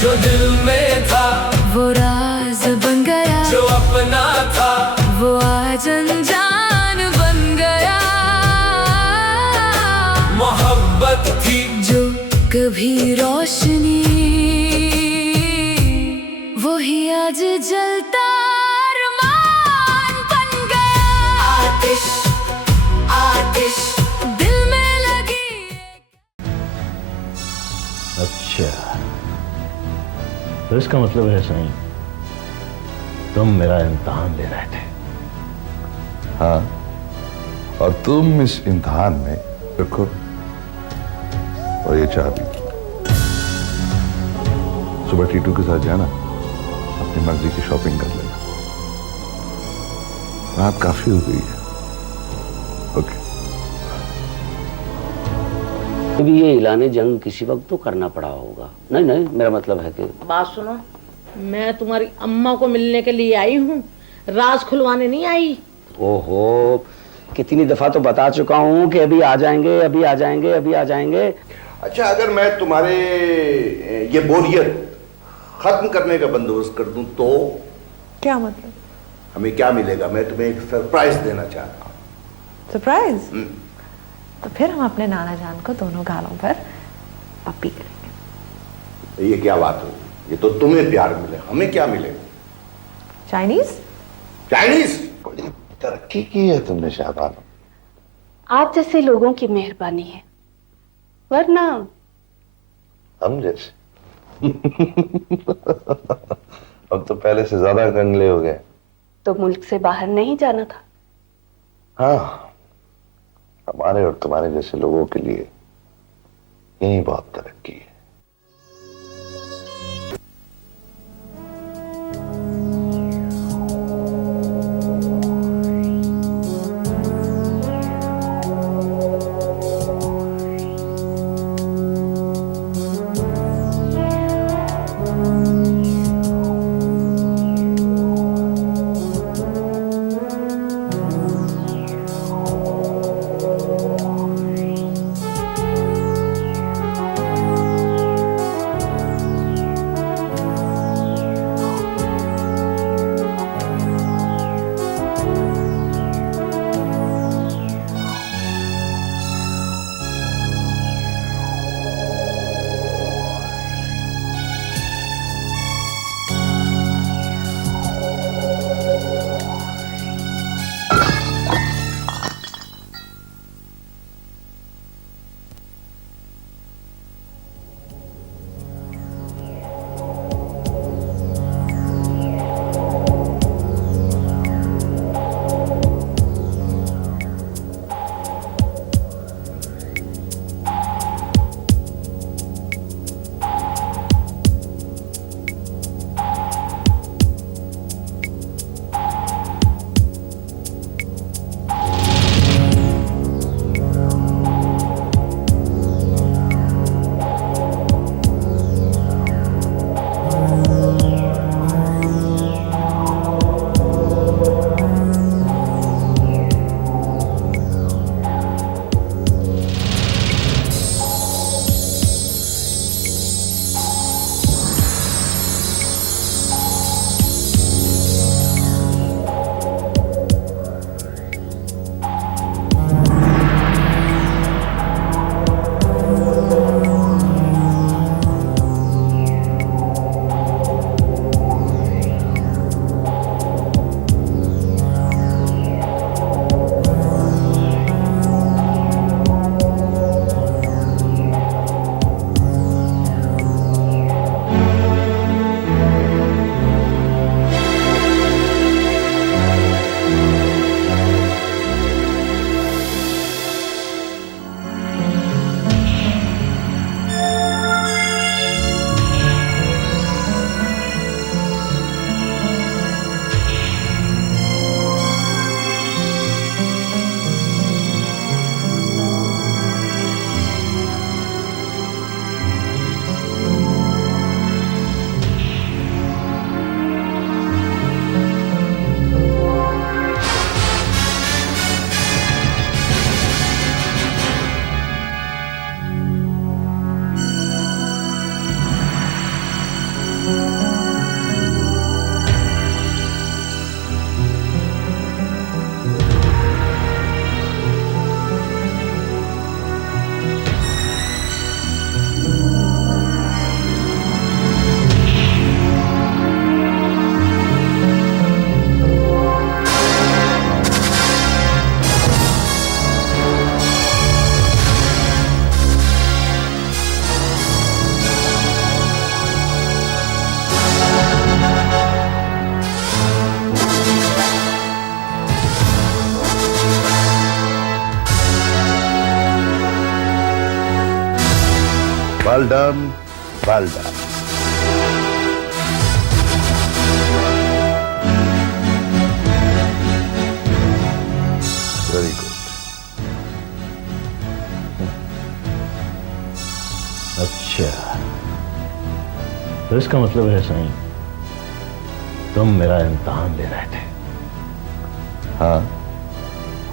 जो दिल में था वो राज बन गया, जो अपना था वो आज अनजान बन गया। मोहब्बत थी जो कभी रोशनी, वही आज जलता अरमान बन गया। आतिश आतिश दिल में लगी। अच्छा, तो इसका मतलब है सही तुम मेरा इम्तिहान ले रहे थे। हाँ, और तुम इस इम्तिहान में रखो और ये चाबी। सुबह टीटू के साथ जाना, अपनी मर्जी की शॉपिंग कर लेना। रात काफी हो गई है। ओके। अभी ये ऐलान जंग किसी वक्त तो करना पड़ा होगा। नहीं नहीं, मेरा मतलब है कि बात सुनो, मैं तुम्हारी अम्मा को मिलने के लिए आई हूँ, राज खुलवाने नहीं आई। ओहो, कितनी दफा तो बता चुका हूँ कि अभी आ जाएंगे, अभी आ जाएंगे, अभी आ जाएंगे। अच्छा, अगर मैं तुम्हारे ये बोरियत खत्म करने का बंदोबस्त कर दूं तो क्या मतलब? हमें क्या मिलेगा? मैं तुम्हें एक सरप्राइज देना चाहता हूँ। सरप्राइज? तो फिर हम अपने नाना जान को दोनों गालों पर पप्पी करेंगे। ये क्या बात हुई? ये तो तुम्हें प्यार मिले, हमें क्या मिले? चाइनीज? चाइनीज? बड़ी तरक्की की है तुमने शाहबान। आप जैसे लोगों की मेहरबानी है, वरना हम जैसे अब तो पहले से ज्यादा कंगले हो गए। तो मुल्क से बाहर नहीं जाना था। हाँ, हमारे और तुम्हारे जैसे लोगों के लिए यही बहुत तरक्की है। Well done, well done. Very good. अच्छा, तो इसका मतलब है साईं, तुम मेरा इम्तिहान ले रहे थे। हाँ,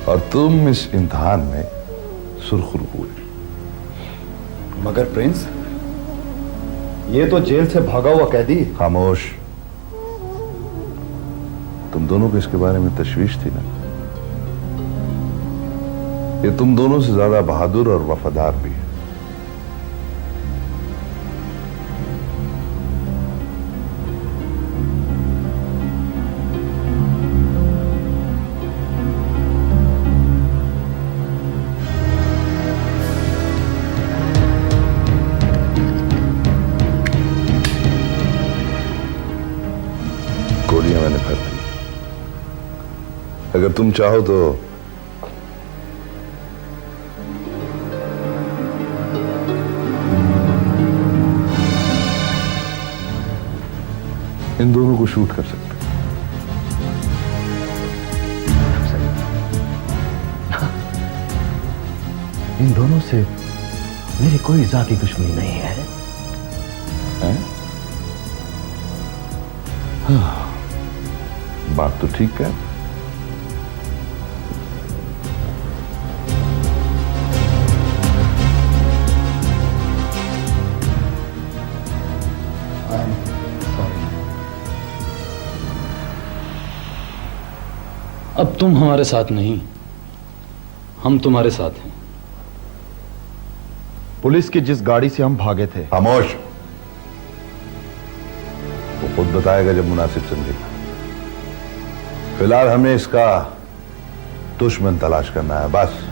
और तुम इस इम्तिहान में सुरखरू हुए। मगर प्रिंस, ये तो जेल से भागा हुआ कैदी। खामोश। तुम दोनों को इसके बारे में तशवीश थी ना। ये तुम दोनों से ज्यादा बहादुर और वफादार भी है। गोलियां मैंने भर दी। अगर तुम चाहो तो इन दोनों को शूट कर सकते। इन दोनों से मेरी कोई जाती दुश्मनी नहीं है। हैं? हाँ, बात तो ठीक है। अब तुम हमारे साथ नहीं, हम तुम्हारे साथ हैं। पुलिस की जिस गाड़ी से हम भागे थे। खामोश। वो खुद बताएगा जब मुनासिब समझेगा। फिलहाल हमें इसका दुश्मन तलाश करना है, बस।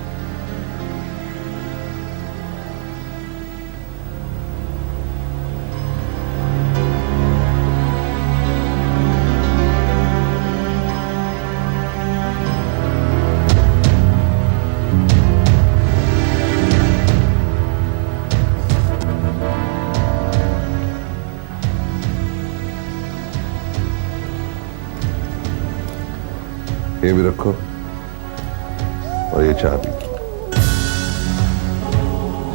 ये भी रखो और ये चाबी।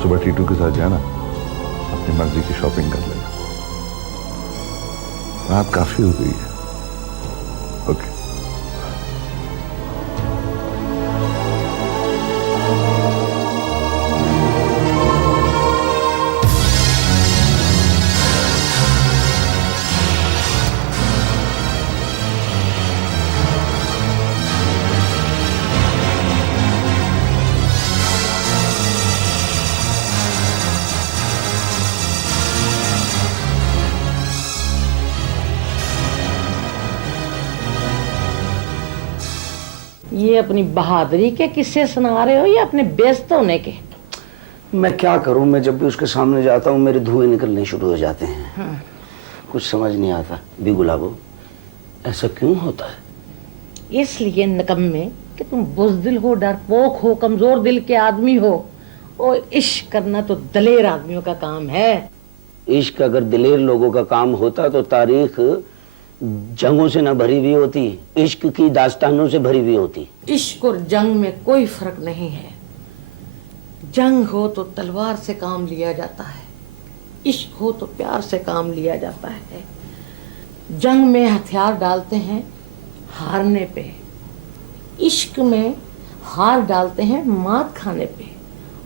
सुबह टीटू के साथ जाना, अपनी मर्जी की शॉपिंग कर लेना। रात काफी हो गई है। ओके। ये अपनी बहादुरी के किस्से सुना रहे हो या अपने बेइज्जत होने के? मैं क्या करूं, मैं जब भी उसके सामने जाता हूं मेरे धुएं निकलने शुरू हो जाते हैं। कुछ समझ नहीं आता। भी गुलाबो, ऐसा क्यों होता है? इसलिए निकम्मे कि तुम बुज़दिल हो, डरपोक हो, कमजोर दिल के आदमी हो। और इश्क करना तो दलेर आदमियों का काम है। इश्क अगर दिलेर लोगों का काम होता तो तारीख जंगों से न भरी हुई होती, इश्क की दास्तानों से भरी हुई होती। इश्क और जंग में कोई फर्क नहीं है। जंग हो तो तलवार से काम लिया जाता है, इश्क हो तो प्यार से काम लिया जाता है। जंग में हथियार डालते हैं हारने पे, इश्क में हार डालते हैं मात खाने पे।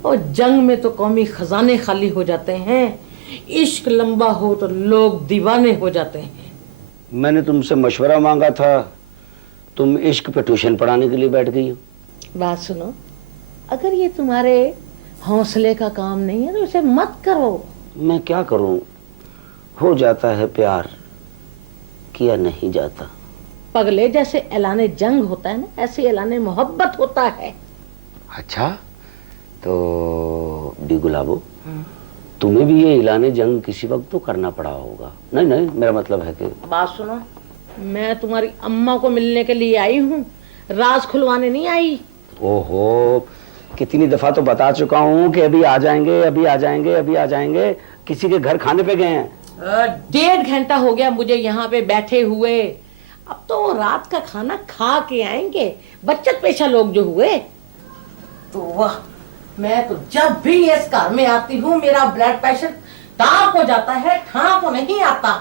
और जंग में तो कौमी खजाने खाली हो जाते हैं, इश्क लंबा हो तो लोग दीवाने हो जाते हैं। मैंने तुमसे मशवरा मांगा था, तुम इश्क पे ट्यूशन पढ़ाने के लिए बैठ गई हो। बात सुनो, अगर ये तुम्हारे हौसले का काम नहीं है तो इसे मत करो। मैं क्या करूं, हो जाता है प्यार, किया नहीं जाता। पगले जैसे ऐलाने जंग होता है ना, ऐसे ऐलाने मोहब्बत होता है। अच्छा, तो भी गुलाबो, तुम्हें भी ये ऐलाने जंग किसी वक्त तो करना पड़ा होगा। नहीं नहीं, मेरा मतलब है कि बात सुनो, मैं तुम्हारी अम्मा को मिलने के लिए आई हूँ, राज खुलवाने नहीं आई। ओहो, कितनी दफा तो बता चुका हूँ कि अभी आ जाएंगे, अभी आ जाएंगे, अभी आ जाएंगे। किसी के घर खाने पे गए हैं? 1.5 घंटा हो गया मुझे यहाँ पे बैठे हुए। अब तो वो रात का खाना खा के आएंगे, बचत पेशा लोग जो हुए। तो वाह, मैं तो जब भी इस घर में आती हूँ मेरा ब्लड प्रेशर ताप हो जाता है, ठाप नहीं आता।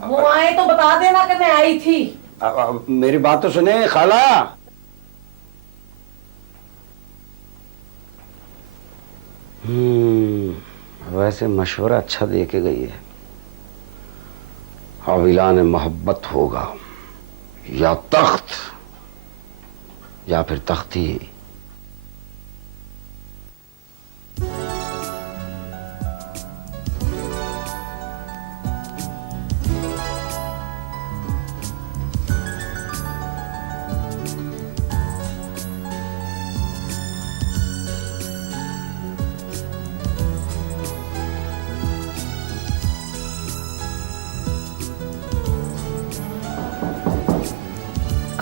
वो आए तो बता देना कि मैं आई थी। मेरी बात तो सुने खाला। वैसे मशवरा अच्छा दे के गई है। हवीलान मोहब्बत होगा या तख्त या फिर तख्ती।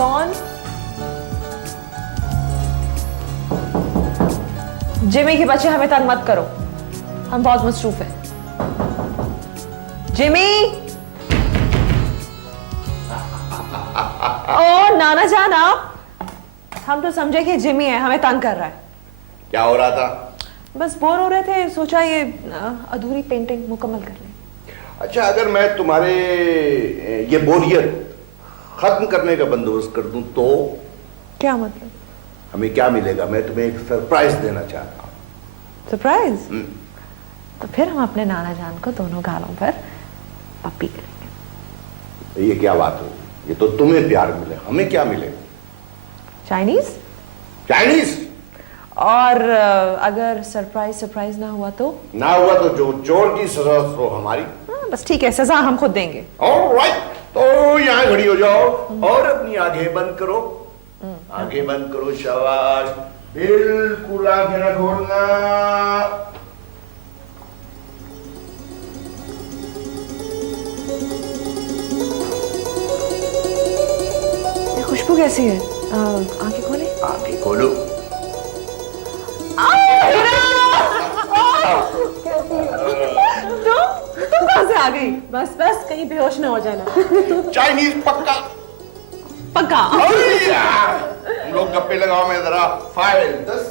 कौन? जिमी के बच्चे हमें तंग मत करो, हम बहुत मसरूफ हैं। जिमी! ओ नाना जान, आप? हम तो समझे कि जिमी है, हमें तंग कर रहा है। क्या हो रहा था? बस बोर हो रहे थे, सोचा ये अधूरी पेंटिंग मुकम्मल कर लें। अच्छा, अगर मैं तुम्हारे ये बोरियत खत्म करने का बंदोबस्त कर दूं तो? क्या मतलब? हमें क्या मिलेगा? मैं तुम्हें एक सरप्राइज देना चाहता हूँ। सरप्राइज? तो फिर हम अपने नाना जान को दोनों गालों पर पप्पी करेंगे। ये क्या बात हो? ये तो तुम्हें प्यार मिले, हमें क्या मिलेगा? चाइनीज? चाइनीज? और अगर सरप्राइज ना हुआ तो? ना हुआ तो जो चोर की सजा तो हमारी। बस ठीक है, सजा हम खुद देंगे। ऑलराइट, तो यहाँ खड़ी हो जाओ और अपनी आंखें बंद करो। आंखें बंद करो, शाबाश, बिल्कुल आंखें न खोलना। ये खुशबू कैसी है? आंखें खोले। आंखें खोलो। तुम कहां से आ गई? बस बस कहीं बेहोश ना हो जाना। चाइनीज पक्का पक्का। तुम लोग गप्पे लगाओ, मैं जरा फाइल 10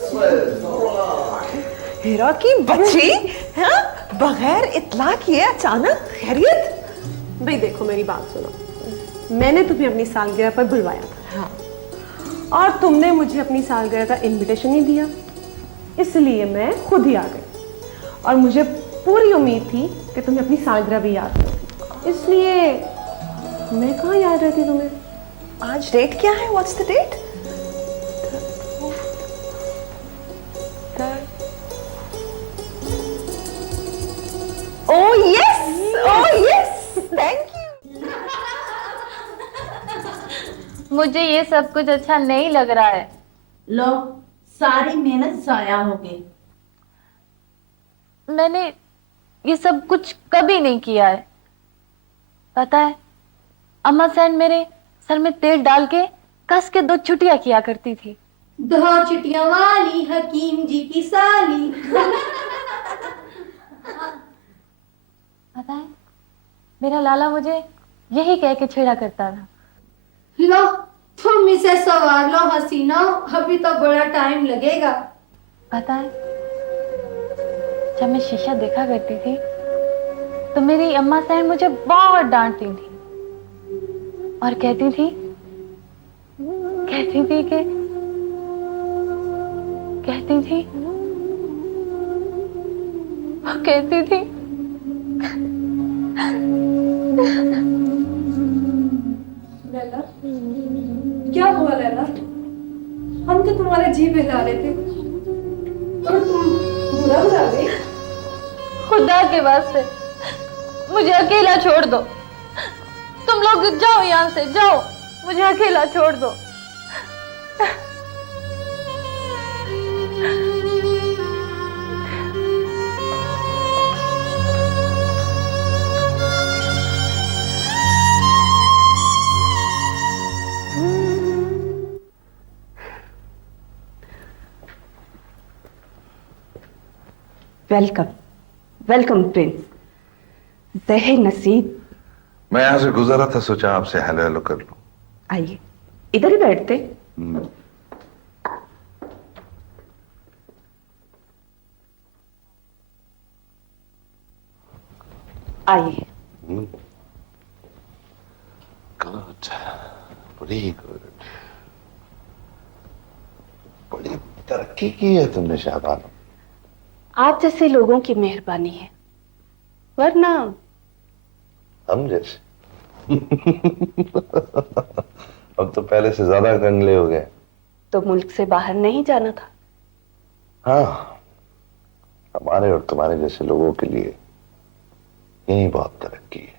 हीरा की बच्ची, हाँ? बगैर इत्ला किए अचानक खैरियत? भाई देखो, मेरी बात सुनो, मैंने तुम्हें अपनी सालगिरह पर बुलवाया था। हाँ। और तुमने मुझे अपनी सालगिरह का इनविटेशन नहीं दिया, इसलिए मैं खुद ही आ गई। और मुझे पूरी उम्मीद थी कि तुम्हें अपनी सालगिरह भी याद होगी, इसलिए मैं कहाँ याद रहती तुम्हें। आज डेट क्या है? What's the date? Oh yes, thank you. मुझे ये सब कुछ अच्छा नहीं लग रहा है। लो, सारी मेहनत जाया हो गई। मैंने ये सब कुछ कभी नहीं किया है। पता है, अम्मा सैन मेरे सर में तेल डाल के कस के 2 छुट्टियां किया करती थी। 2 छुट्टियां वाली हकीम जी की साली। पता है, मेरा लाला मुझे यही कह के छेड़ा करता था। लो, तुम इसे सवार लो हसीना, अभी तो बड़ा टाइम लगेगा। पता है, जब मैं शीशा देखा करती थी तो मेरी अम्मा सैन मुझे बहुत डांटती थी और कहती थी लैला, क्या हुआ लैला? हम तो तुम्हारे जी बहला रहे थे और तुम बुरा बना गई। खुदा के वास्ते मुझे अकेला छोड़ दो। तुम लोग जाओ यहाँ से, जाओ, मुझे अकेला छोड़ दो। Welcome, welcome Prince. दहे नसीब। मैं यहां से गुजरा था, सोचा आपसे हेलो हेलो कर लूं। आइए, इधर ही बैठते। आइए। गुड, बड़ी गुड। बड़ी तरक्की की है तुमने शाहबानो। आप जैसे लोगों की मेहरबानी है, वरना हम जैसे अब तो पहले से ज्यादा कंगले हो गए। तो मुल्क से बाहर नहीं जाना था। हाँ, हमारे और तुम्हारे जैसे लोगों के लिए यही बहुत तरक्की है।